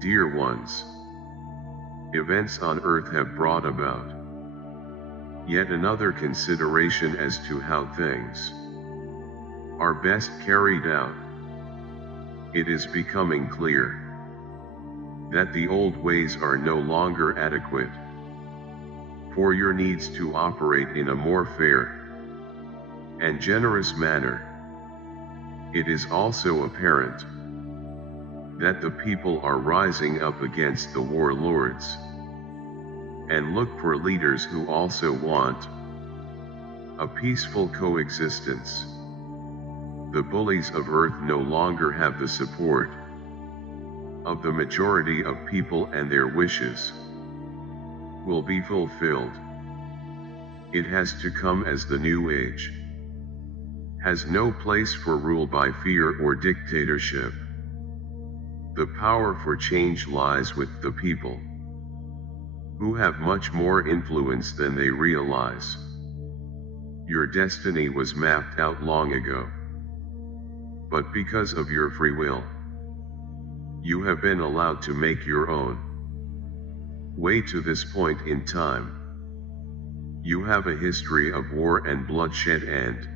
Dear ones, events on earth have brought about yet another consideration as to how things are best carried out. It is becoming clear that the old ways are no longer adequate for your needs to operate in a more fair and generous manner. It is also apparent that the people are rising up against the warlords and look for leaders who also want a peaceful coexistence. The bullies of earth no longer have the support of the majority of people, and their wishes will be fulfilled. It has to come as the new age has no place for rule by fear or dictatorship. The power for change lies with the people, who have much more influence than they realize. Your destiny was mapped out long ago, but because of your free will, you have been allowed to make your own way to this point in time. You have a history of war and bloodshed and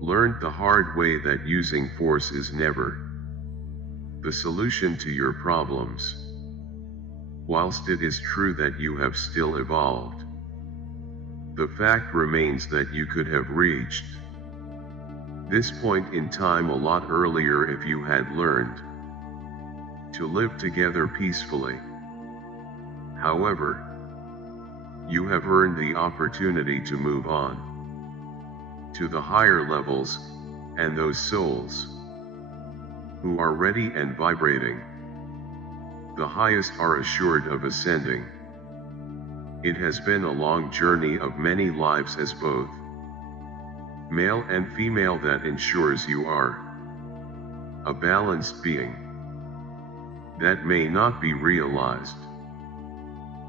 learned the hard way that using force is never the solution to your problems. Whilst it is true that you have still evolved, the fact remains that you could have reached this point in time a lot earlier if you had learned to live together peacefully. However, you have earned the opportunity to move on to the higher levels, and those souls who are ready and vibrating the highest are assured of ascending. It has been a long journey of many lives as both male and female that ensures you are a balanced being. That may not be realized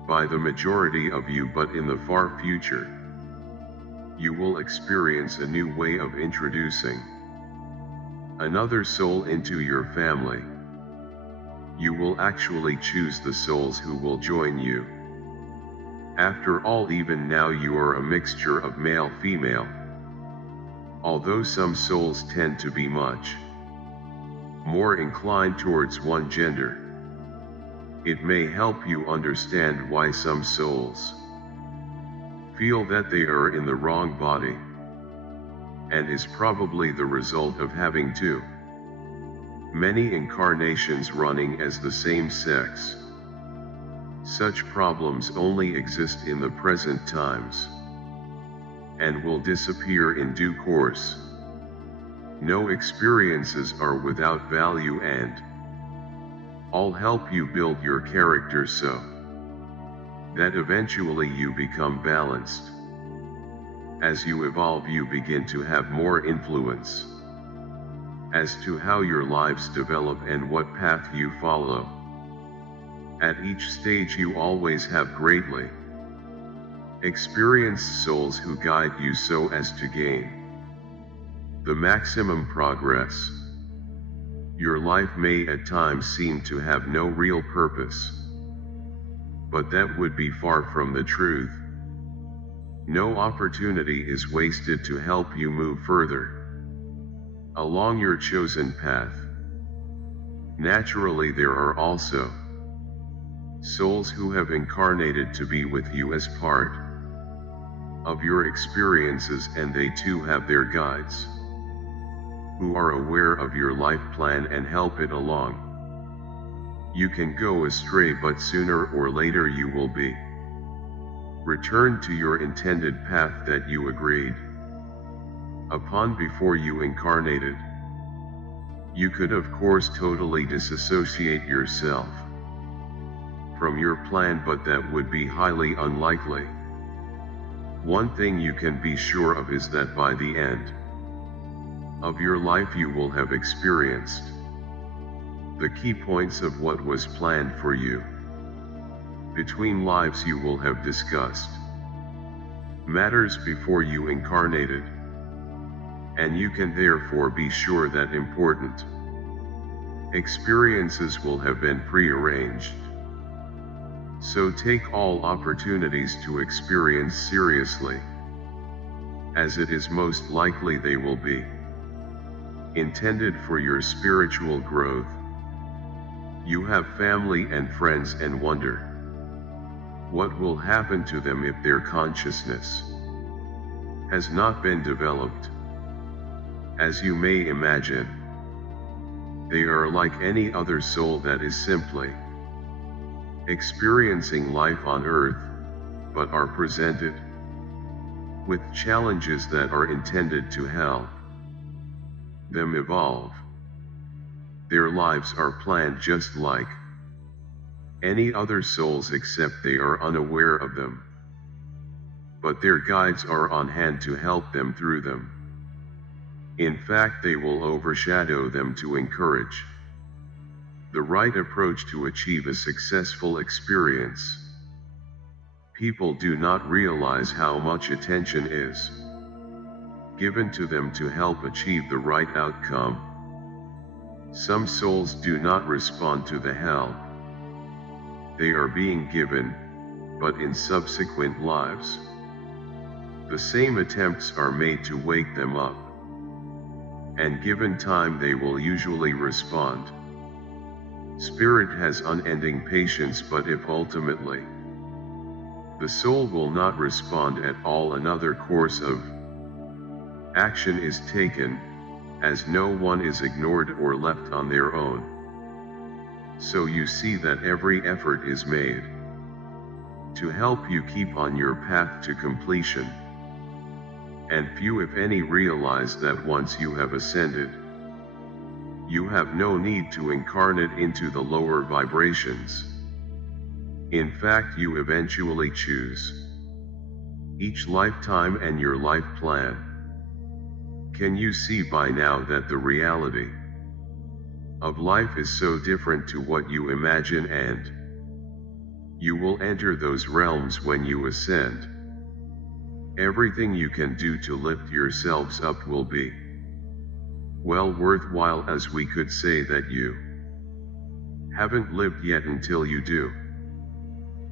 by the majority of you, but in the far future, you will experience a new way of introducing another soul into your family. You will actually choose the souls who will join you. After all, even now you are a mixture of male-female. Although some souls tend to be much more inclined towards one gender, it may help you understand why some souls feel that they are in the wrong body, and is probably the result of having too many incarnations running as the same sex. Such problems only exist in the present times, and will disappear in due course. No experiences are without value, and all help you build your character so that eventually you become balanced. As you evolve, you begin to have more influence as to how your lives develop and what path you follow. At each stage you always have greatly experienced souls who guide you so as to gain the maximum progress. Your life may at times seem to have no real purpose, but that would be far from the truth. No opportunity is wasted to help you move further along your chosen path. Naturally, there are also souls who have incarnated to be with you as part of your experiences, and they too have their guides who are aware of your life plan and help it along. You can go astray, but sooner or later you will be returned to your intended path that you agreed upon before you incarnated. You could of course totally disassociate yourself from your plan, but that would be highly unlikely. One thing you can be sure of is that by the end of your life you will have experienced the key points of what was planned for you. Between lives you will have discussed matters before you incarnated, and you can therefore be sure that important Experiences will have been prearranged. So take all opportunities to experience seriously, as it is most likely they will be intended for your spiritual growth. You have family and friends and wonder what will happen to them if their consciousness has not been developed. As you may imagine, they are like any other soul that is simply experiencing life on earth, but are presented with challenges that are intended to help them evolve. Their lives are planned just like any other souls, except they are unaware of them. But their guides are on hand to help them through them. In fact, they will overshadow them to encourage the right approach to achieve a successful experience. People do not realize how much attention is given to them to help achieve the right outcome. Some souls do not respond to the help they are being given, but in subsequent lives, the same attempts are made to wake them up, and given time they will usually respond. Spirit has unending patience, but if ultimately the soul will not respond at all, another course of action is taken, as no one is ignored or left on their own. So you see that every effort is made to help you keep on your path to completion. And few, if any, realize that once you have ascended, you have no need to incarnate into the lower vibrations. In fact, you eventually choose each lifetime and your life plan. Can you see by now that the reality of life is so different to what you imagine, and you will enter those realms when you ascend? Everything you can do to lift yourselves up will be well worthwhile, as we could say that you haven't lived yet until you do.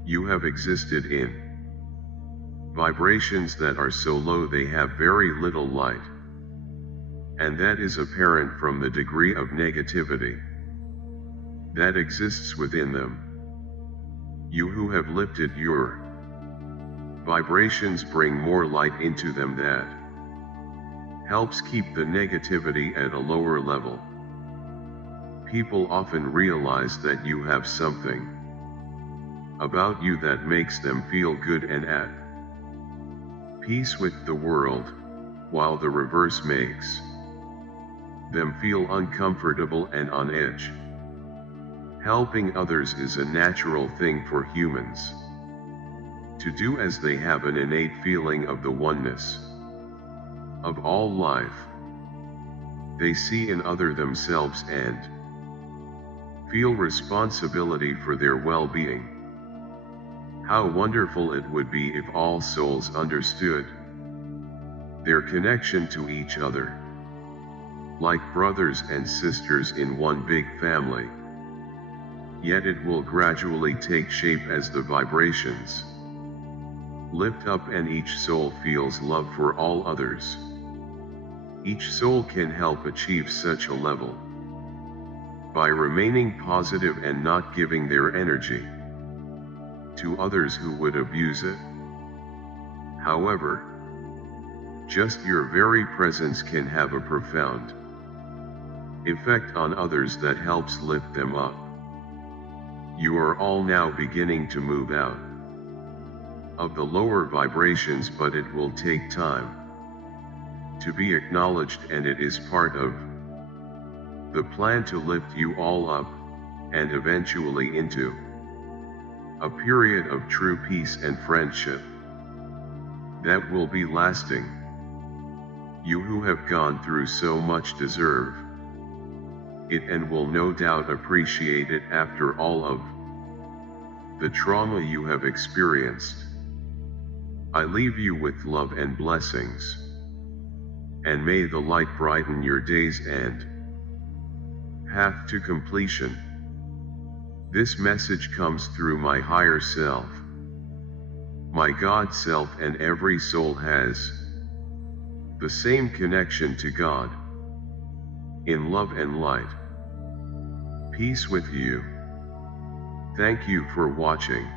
You have existed in vibrations that are so low they have very little light, and that is apparent from the degree of negativity that exists within them. You who have lifted your vibrations bring more light into them that helps keep the negativity at a lower level. People often realize that you have something about you that makes them feel good and at peace with the world, while the reverse makes them feel uncomfortable and on edge. Helping others is a natural thing for humans to do, as they have an innate feeling of the oneness of all life. They see in other themselves and feel responsibility for their well-being. How wonderful it would be if all souls understood their connection to each other, like brothers and sisters in one big family. Yet it will gradually take shape as the vibrations lift up and each soul feels love for all others. Each soul can help achieve such a level by remaining positive and not giving their energy to others who would abuse it. However, just your very presence can have a profound effect on others that helps lift them up. You are all now beginning to move out of the lower vibrations, but it will take time to be acknowledged, and it is part of the plan to lift you all up, and eventually into a period of true peace and friendship that will be lasting. You who have gone through so much deserve it, and will no doubt appreciate it after all of the trauma you have experienced. I leave you with love and blessings, and may the light brighten your days and path to completion. This message comes through my higher self. My God self, and every soul has the same connection to God, in love and light. Peace with you. Thank you for watching.